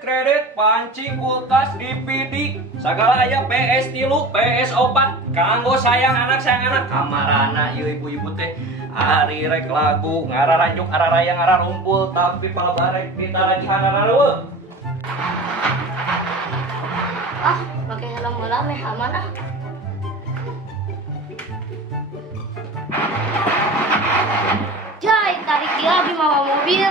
Kredit, pancing, kulkas, DVD, segala aya PS3, PS4, kanggo sayang anak, kamarana ibu-ibu teh ari rek lagu ngararanjuk araraya ngararumpul tapi palabarek kita lagi harareueuh. Pakai helm heula meh aman ah. Jai, tarik dia di mawa mobil.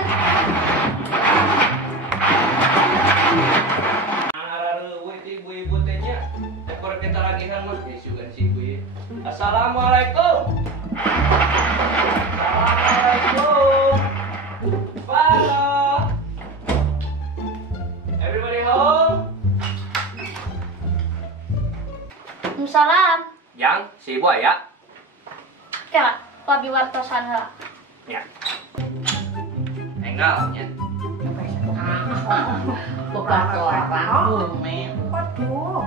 Ibu-ibu tehnya ekor kita lagi mah juga si ibu ya. Assalamualaikum. Assalamualaikum. Halo. Everybody home? Salam. Yang si ibu ya? Kela, pabi wartosan heula. Ya. Enggaknya. Bukan orang men. Waduh.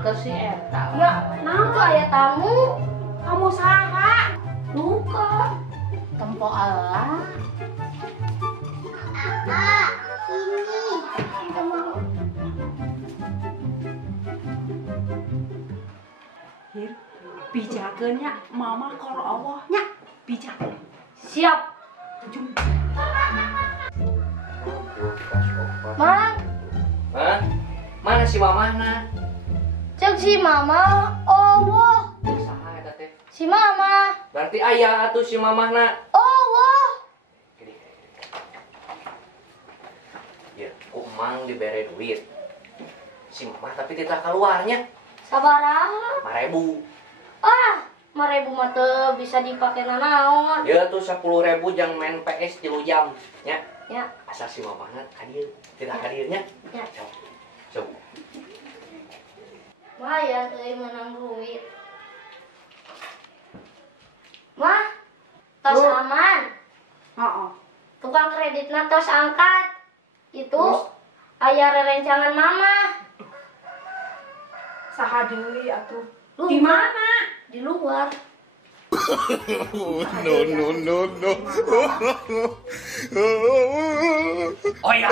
Ke si eta. Ya, naon tuh aya tamu? Kamu saha? Luka. Tempo Allah. Ini. Kita mau. Hir, pijakeun nya mama karo Allah nya bijak. Siap. Mang, Hah? Mana si mamana? cek si mama. Allah. Saha eta teh? Si mama. Berarti ayah atuh si mamahna. Allah. Ya, kok mang dibere duit. Si mamah tapi tidak keluarnya. Sabaraha? 5.000. 5.000 mah teu bisa dipake nanaon. Ya tuh 10.000 jang main PS 3 jam. Ya. Ya. Asal si mamahna hadir, tidak hadirnya. Ya. Coba. Mah ya teu menang duit. Mah, tos aman. Heeh. Tukang kreditna tos angkat. Itu Terus? aya rerencangan mama. Saha deui atuh? Luar. Di mana? Di luar. No. Oh ya.